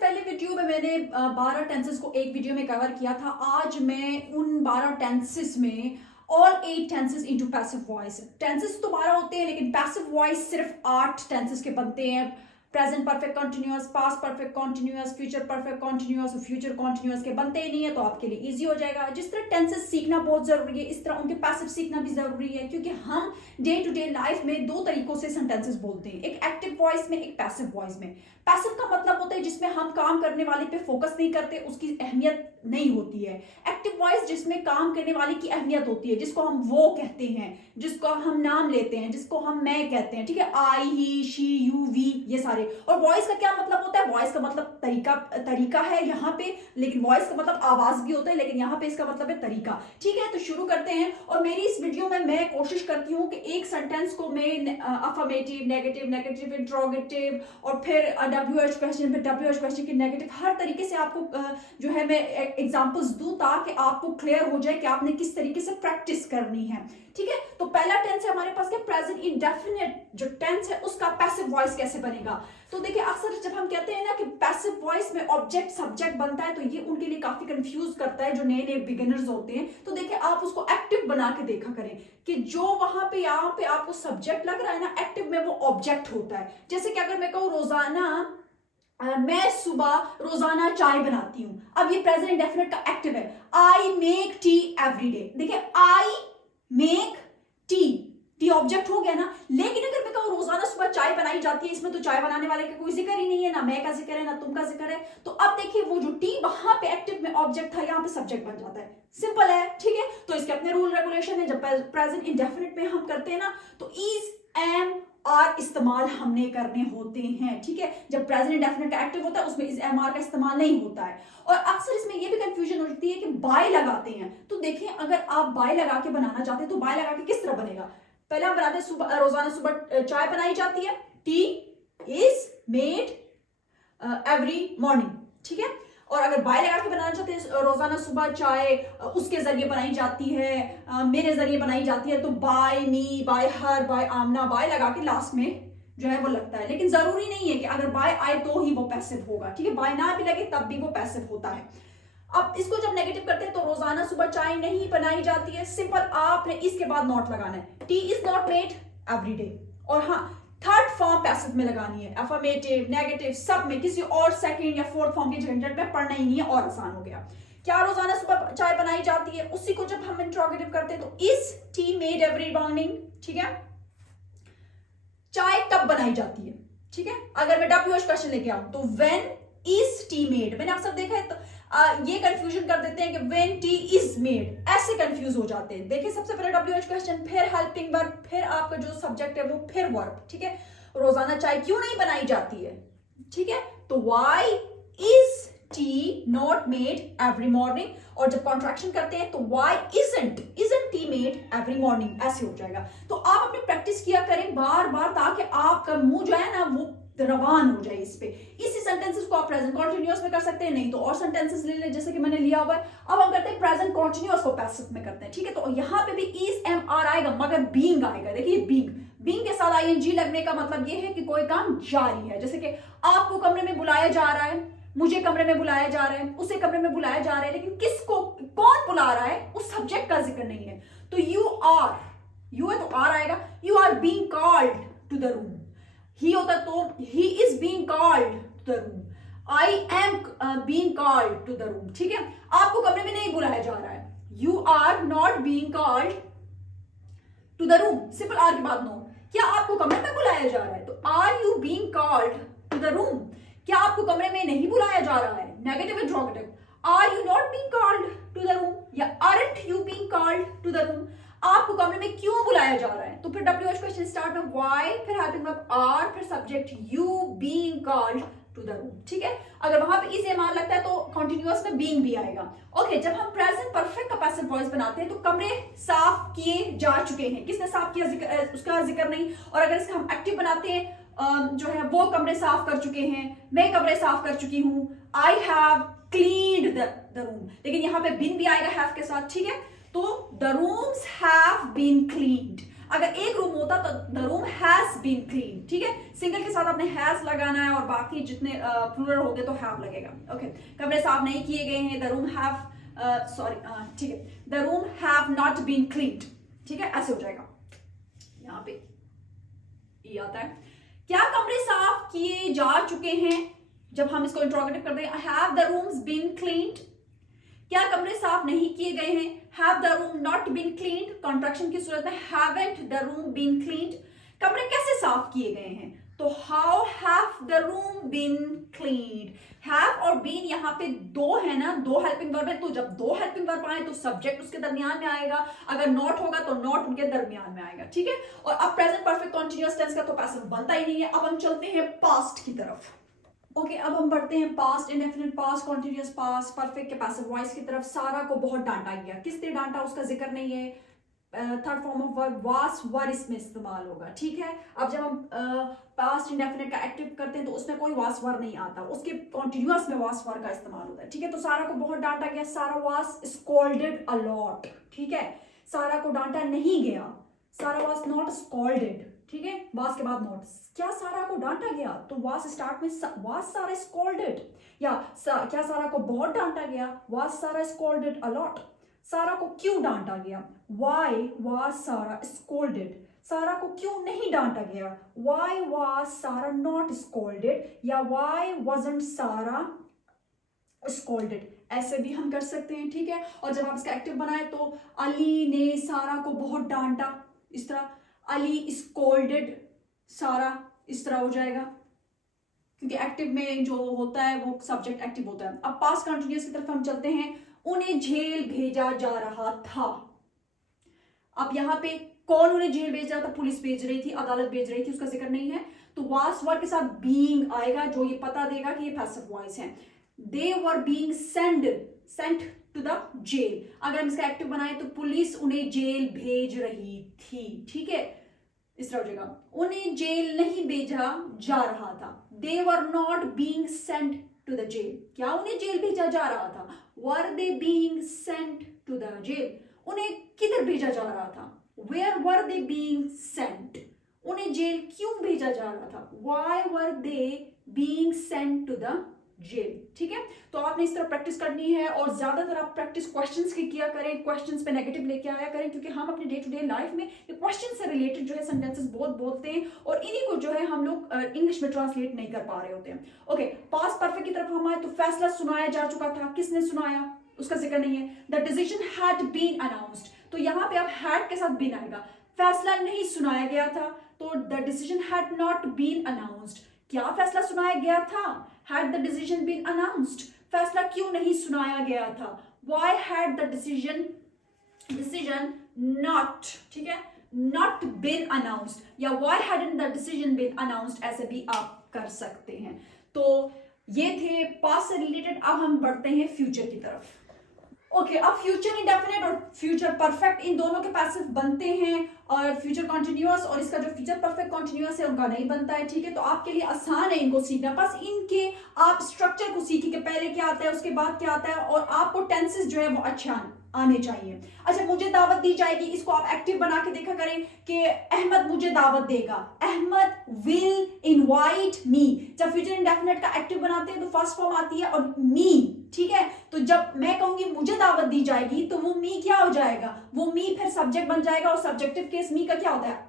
पहले वीडियो में मैंने 12 टेंसेस को एक वीडियो में कवर किया था। आज मैं उन 12 टेंसेस में all 8 tenses into passive voice. Tenses तो 12 होते हैं लेकिन पैसिव वॉइस सिर्फ 8 टेंसेस के बनते हैं। Present perfect continuous, past perfect continuous, future perfect continuous और फ्यूचर कॉन्टिन्यूअस के बनते ही नहीं है, तो आपके लिए इजी हो जाएगा। जिस तरह टेंसेस सीखना बहुत जरूरी है, इस तरह उनके पैसिव सीखना भी जरूरी है, क्योंकि हम डे टू डे लाइफ में दो तरीकों से सेंटेंसेस बोलते हैं, एक एक्टिव वॉइस में, एक पैसिव वॉइस में। पैसिव का मतलब होता है जिसमें हम काम करने वाले पे फोकस नहीं करते, उसकी अहमियत नहीं होती है। एक्टिव वॉइस जिसमें काम करने वाले की अहमियत होती है, जिसको हम वो कहते हैं, जिसको हम नाम लेते हैं, जिसको हम मैं कहते हैं, ठीक है, आई, ही, शी, यू, वी, ये सारे। और वॉइस का क्या मतलब होता है? वॉइस का मतलब तरीका है यहाँ पे, लेकिन वॉइस का मतलब आवाज भी होता है, लेकिन यहाँ पे इसका मतलब है तरीका। ठीक है, तो शुरू करते हैं। और मेरी इस वीडियो में मैं कोशिश करती हूँ कि एक सेंटेंस को मैं अफर्मेटिव, नेगेटिव, इंट्रोगेटिव और फिर WH क्वेश्चन, फिर WH क्वेश्चन के नेगेटिव, हर तरीके से आपको जो है मैं एग्जांपल्स दूं ताकि आपको क्लियर हो जाए कि आपने किस तरीके से प्रैक्टिस करनी है। ठीक है, तो पहला टेंस है हमारे पास क्या? प्रेजेंट इंडेफिनिट जो टेंस है उसका पैसिव वॉइस कैसे बनेगा? तो देखिए, अक्सर जब हम कहते हैं ना कि पैसिव वॉइस में ऑब्जेक्ट सब्जेक्ट बनता है, तो ये उनके लिए काफी कंफ्यूज करता है जो नए नए बिगिनर्स होते हैं। तो देखिए, आप उसको एक्टिव बना के देखा करें कि जो वहां पे यहाँ पे आपको सब्जेक्ट लग रहा है ना, एक्टिव में वो ऑब्जेक्ट होता है। जैसे कि अगर मैं कहूँ रोजाना मैं सुबह रोजाना चाय बनाती हूं, अब ये प्रेजेंट इंडेफिनिट का एक्टिव है। I make tea every day. देखिए, आई मेक टी ऑब्जेक्ट हो गया ना। लेकिन अगर मैं कहूं रोजाना सुबह चाय बनाई जाती है, इसमें तो चाय बनाने वाले का कोई जिक्र ही नहीं है, ना मैं का जिक्र है ना तुम का जिक्र है। तो अब देखिए, वो जो टी वहां पे एक्टिव में ऑब्जेक्ट था, यहाँ पे सब्जेक्ट बन जाता है। सिंपल है, ठीक है। तो इसके अपने रूल रेगुलेशन है। जब प्रेजेंट इंडेफिनिट में हम करते हैं ना, तो इज, एम, आर इस्तेमाल हमने करने होते हैं। ठीक है, जब प्रेजेंट इंडेफिनिट का एक्टिव होता है उसमें इस एम आर का इस्तेमाल नहीं होता है। और अक्सर इसमें यह भी कंफ्यूजन होती है कि बाय लगाते हैं। तो देखिए, अगर आप बाय लगा के बनाना चाहते हैं तो बाय लगा के किस तरह बनेगा? पहले हम बनाते हैं सुबह, रोजाना सुबह चाय बनाई जाती है, T is made every morning. ठीक है, और अगर बाय लगा के बनाना चाहते हैं रोजाना सुबह चाय उसके जरिए बनाई जाती है, मेरे जरिए बनाई जाती है, तो by me, by her, by Amna, by लगा के लास्ट में जो है वो लगता है। लेकिन जरूरी नहीं है कि अगर बाय आए तो ही वो पैसिव होगा। ठीक है, बाय ना भी लगे तब भी वो पैसिव होता है। अब इसको जब नेगेटिव करते हैं तो रोजाना सुबह चाय नहीं बनाई जाती है, सिंपल आपने इसके बाद नॉट लगाना है, T is not made every day. और हाँ, थर्ड फॉर्म पैसिव में लगानी है, अफर्मेटिव, नेगेटिव, सब में। किसी और सेकंड या फोर्थ फॉर्म की झंझट में पढ़ना ही नहीं है, और आसान हो गया। क्या रोजाना सुबह चाय बनाई जाती है, उसी को जब हम इंट्रोगेटिव करते हैं तो is T made every morning. ठीक है, चाय कब बनाई जाती है? ठीक है, अगर मैं WH क्वेश्चन लेके आऊं तो व्हेन इज टी मेड। मैंने अक्सर देखा है तो ये कंफ्यूजन कर देते हैं कि व्हेन टी इज मेड, ऐसे कंफ्यूज हो जाते हैं। देखिए, सबसे पहले WH क्वेश्चन, फिर हेल्पिंग वर्ब, फिर आपका जो सब्जेक्ट है वो फिर वर्ब। ठीक है, रोजाना चाय क्यों नहीं बनाई जाती है? ठीक है, तो why is T not made every morning. और जब कॉन्ट्रैक्शन करते हैं तो why isn't T made every morning, ऐसे हो जाएगा। तो आप अपनी प्रैक्टिस किया करें बार बार, ताकि आपका मुंह जो है ना वो रवान हो जाए इस पे। इसी सेंटेंसेस को आप प्रेजेंट कॉन्टिन्यूअस में कर सकते हैं, नहीं तो और सेंटेंसेस ले लें जैसे कि मैंने लिया हुआ है। अब हम करते हैं प्रेजेंट कॉन्टिन्यूअस को पैसिव में करते हैं। ठीक है, तो यहाँ पे भी इज, एम, आर आएगा, मगर बीइंग आएगा। देखिए, बीइंग के साथ ING लगने का मतलब ये है कि कोई काम जारी है। जैसे कि आपको कमरे में बुलाया जा रहा है, मुझे कमरे में बुलाया जा रहा है, उसे कमरे में बुलाया जा रहा है, लेकिन किसको, कौन बुला रहा है, उस सब्जेक्ट का जिक्र नहीं है। तो यू है तो आर आएगा। You are being called to the room. He होता तो he is being called to the room. I am being called to the room. ठीक है, आपको कमरे में नहीं बुलाया जा रहा है, you are not being called to the room. Simple, are के बाद नो। क्या आपको कमरे में बुलाया जा रहा है? तो are you being called to the room. क्या आपको कमरे में नहीं बुलाया जा रहा है? Negative interrogative, are you not being called to the room, या aren't you being called to the room. आपको कमरे में क्यों बुलाया जा रहा है? तो फिर WH क्वेश्चन स्टार्ट में व्हाई, फिर हेल्पिंग वर्ब आर, फिर subject you being called to the room. ठीक है, अगर वहां पे इज, एम, आर लगता है तो कॉन्टिन्यूअस में बीइंग भी आएगा। ओके, जब हम प्रेजेंट परफेक्ट का पैसिव वॉइस बनाते हैं तो कमरे साफ किए जा चुके हैं। किसने साफ किया, उसका जिक्र नहीं। और अगर इसका हम एक्टिव बनाते हैं, जो है वो कमरे साफ कर चुके हैं, मैं कमरे साफ कर चुकी हूं, I have cleaned the room. लेकिन यहाँ पे बीन भी आएगा हैव के साथ। ठीक है, तो the rooms have been cleaned. अगर एक रूम होता तो the room has been clean, ठीक है। सिंगल के साथ आपने हैज लगाना है और बाकी जितने प्लूरल हो गए तो हैव लगेगा। ओके, कमरे साफ नहीं किए गए हैं, द रूम हैव सॉरी, ठीक है, the room have not been cleaned, ठीक है, ऐसे हो जाएगा। यहाँ पे ये आता है, क्या कमरे साफ किए जा चुके हैं, जब हम इसको इंट्रोगेटिव करते हैं, have the rooms been cleaned. क्या कमरे साफ नहीं किए गए हैं, have the room not been cleaned. Contraction की सूरत में haven't the room been cleaned. कमरे कैसे साफ किए गए हैं, तो how have the room been cleaned. Have और बीन यहाँ पे दो है ना, दो हेल्पिंग वर्ब है, तो जब दो हेल्पिंग वर्ब आए तो सब्जेक्ट उसके दरमियान में आएगा, अगर नॉट होगा तो नॉट उनके दरमियान में आएगा, ठीक है। और अब प्रेजेंट परफेक्ट कॉन्टिन्यूअस टेंस का तो पैसिव बनता ही नहीं है। अब हम चलते हैं पास्ट की तरफ। ओके, अब हम बढ़ते हैं past indefinite past, continuous past, perfect के पैसिव वॉइस की तरफ। सारा को बहुत डांटा गया, किसने डांटा उसका जिक्र नहीं है। थर्ड फॉर्म ऑफ वर्ब वास वर इसमें इस्तेमाल होगा, ठीक है। अब जब हम पास्ट इंडेफिनिट का एक्टिव करते हैं तो उसमें कोई वास वर नहीं आता, उसके कॉन्टिन्यूअस में वास वर का इस्तेमाल होता है, ठीक है। तो सारा को बहुत डांटा गया, सारा वास स्कॉल्डेड अ लॉट, ठीक है। सारा को डांटा नहीं गया, सारा वास नॉट स्कॉल्डेड, ठीक है। वास के बाद नॉट। क्या सारा को डांटा गया, तो वास स्टार्ट में वास सारा स्कॉल्डेड, या क्या सारा को बहुत डांटा गया, वास सारा स्कॉल्डेड अ लॉट। सारा को क्यों डांटा गया, व्हाई वाज सारा स्कॉल्डेड। सारा को क्यों नहीं डांटा गया, व्हाई वाज सारा नॉट स्कॉल्डेड, या व्हाई वाजंट सारा स्कॉल्डेड। ऐसे भी हम कर सकते हैं, ठीक है। और जब आप इसका एक्टिव बनाए तो अली ने सारा को बहुत डांटा, इस तरह अली स्कॉल्डेड सारा, इस तरह हो जाएगा, क्योंकि एक्टिव में जो होता है वो सब्जेक्ट एक्टिव होता है। अब पास्ट कंटिन्यूअस की तरफ हम चलते हैं। उन्हें जेल भेजा जा रहा था। अब यहाँ पे कौन उन्हें जेल भेज रहा था, पुलिस भेज रही थी, अदालत भेज रही थी, उसका जिक्र नहीं है, तो वास वर्ब के साथ बीइंग आएगा, जो ये पता देगा कि ये पैसिव वॉइस है। They were being sent to the jail. अगर हम इसका एक्टिव बनाए तो पुलिस उन्हें जेल भेज रही थी, ठीक है, इस तरह हो जाएगा। उन्हें जेल नहीं भेजा जा रहा था, they were not being sent to the jail. क्या उन्हें जेल भेजा जा रहा था, were they being sent to the jail. उन्हें किधर भेजा जा रहा था, where were they being sent. उन्हें जेल क्यों भेजा जा रहा था, why were they being sent to the jail, ठीक है। तो आपने इस तरह प्रैक्टिस करनी है, और ज्यादातर आप प्रैक्टिस क्वेश्चंस की किया करें, क्वेश्चंस पे नेगेटिव लेके आया करें, क्योंकि हम अपने डे टू डे लाइफ में ये क्वेश्चन से रिलेटेड जो है सेंटेंसेस बहुत बोलते हैं, और इन्हीं को जो है हम लोग इंग्लिश में ट्रांसलेट नहीं कर पा रहे होते हैं। ओके, पास्ट परफेक्ट की तरफ हम आए तो फैसला सुनाया जा चुका था, किसने सुनाया उसका जिक्र नहीं है। The decision had been announced, तो यहाँ पे अब हैड के साथ बीन आएगा। फैसला नहीं सुनाया गया था, तो the decision had not been announced. क्या फैसला सुनाया गया था, had the decision been announced. फैसला क्यों नहीं सुनाया गया था, why had the decision not, ठीक है, नॉट बीन अनाउंस्ड, या why hadn't the decision been announced. ऐसे भी आप कर सकते हैं। तो ये थे पास्ट से रिलेटेड। अब हम बढ़ते हैं फ्यूचर की तरफ। ओके, अब फ्यूचर इंडेफिनिट और फ्यूचर परफेक्ट इन दोनों के पैसिव बनते हैं, और फ्यूचर कॉन्टिन्यूअस और इसका जो फ्यूचर परफेक्ट कॉन्टिन्यूअस है उनका नहीं बनता है, ठीक है। तो आपके लिए आसान है इनको सीखना, बस इनके आप स्ट्रक्चर को सीखिए कि पहले क्या आता है, उसके बाद क्या आता है, और आपको टेंसेस जो है वो अच्छा आने चाहिए। अच्छा, मुझे दावत दी जाएगी, इसको आप एक्टिव बना के देखा करें कि अहमद मुझे दावत देगा, अहमद विल इनवाइट मी। जब फ्यूचर इंडेफिनिट का एक्टिव बनाते हैं तो फर्स्ट फॉर्म आती है और मी, ठीक है। तो जब मैं कहूंगी मुझे दावत दी जाएगी तो वो मी क्या हो जाएगा, वो मी फिर सब्जेक्ट बन जाएगा, और सब्जेक्टिव केस मी का क्या होता है,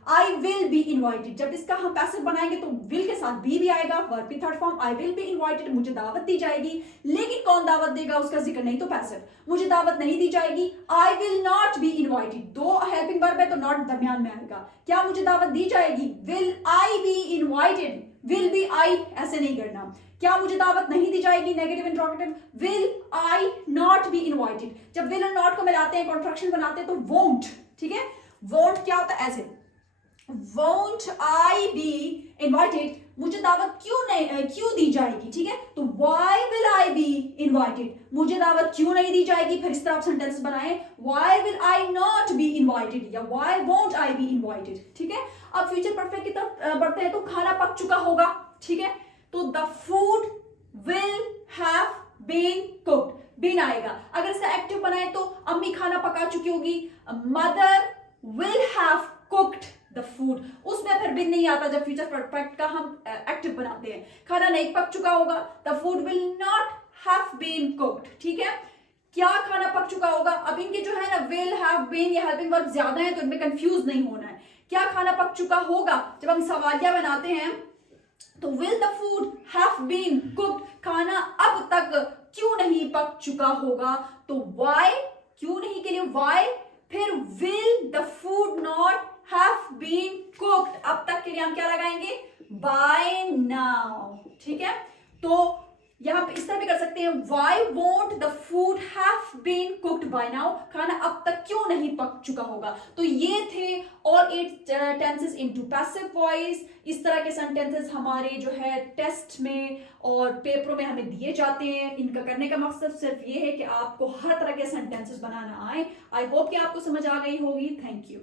आई विल बी इनवाइटेड। जब इसका हम पैसिव बनाएंगे तो विल के साथ बी भी आएगा, वर्ब की third form, I will be invited, मुझे दावत दी जाएगी। लेकिन कौन दावत देगा उसका जिक्र नहीं, तो पैसिव। मुझे दावत नहीं दी जाएगी, I will not be invited, दो हेल्पिंग वर्ब है तो नॉट दरमियान में आएगा। क्या मुझे दावत दी जाएगी, will I be invited, will be I ऐसे नहीं करना। क्या मुझे दावत नहीं दी जाएगी, negative interrogative, will I not be invited. जब विल और नॉट को मिलाते हैं, कॉन्ट्रैक्शन बनाते हैं तो वोंट, ठीक है। वोंट क्या होता है, ऐसे वोंट आई बी इनवाइटेड, मुझे दावत क्यों दी जाएगी, ठीक है। तो why will I be invited, मुझे दावत क्यों नहीं दी जाएगी। फिर इस तरह आप सेंटेंस बनाएं, why will I not be invited, या why won't I be invited, ठीक है। अब फ्यूचर परफेक्ट की तरफ बढ़ते हैं तो खाना पक चुका होगा, ठीक है। तो the food will have been cooked, been आएगा। अगर इसका एक्टिव बनाए तो अम्मी खाना पका चुकी होगी, mother will have cooked the food, उसमें फिर बिन नहीं आता जब फ्यूचर परफेक्ट का हम एक्टिव बनाते हैं। खाना नहीं पक चुका होगा, the food will not have been cooked. ठीक है, क्या खाना पक चुका होगा? अब इनके जो है ना विल, हैव बीन, ये हेल्पिंग वर्ब ज्यादा है तो इनमें कंफ्यूज नहीं होना है। क्या खाना पक चुका होगा? जब हम सवालिया बनाते हैं तो will the food have been cooked, खाना अब तक क्यों नहीं पक चुका होगा? तो व्हाई, क्यों नहीं के लिए व्हाई, फिर will the food not have been cooked, अब तक के लिए हम क्या लगाएंगे? By now. ठीक है, तो यहां पे इस तरह भी कर सकते हैं, why won't the food have been cooked by now, खाना अब तक क्यों नहीं पक चुका होगा। तो ये थे all 8 tenses into passive voice. इस तरह के सेंटेंसेस हमारे जो है टेस्ट में और पेपरों में हमें दिए जाते हैं। इनका करने का मकसद सिर्फ ये है कि आपको हर तरह के सेंटेंसेस बनाना आए। आई होप कि आपको समझ आ गई होगी। Thank you.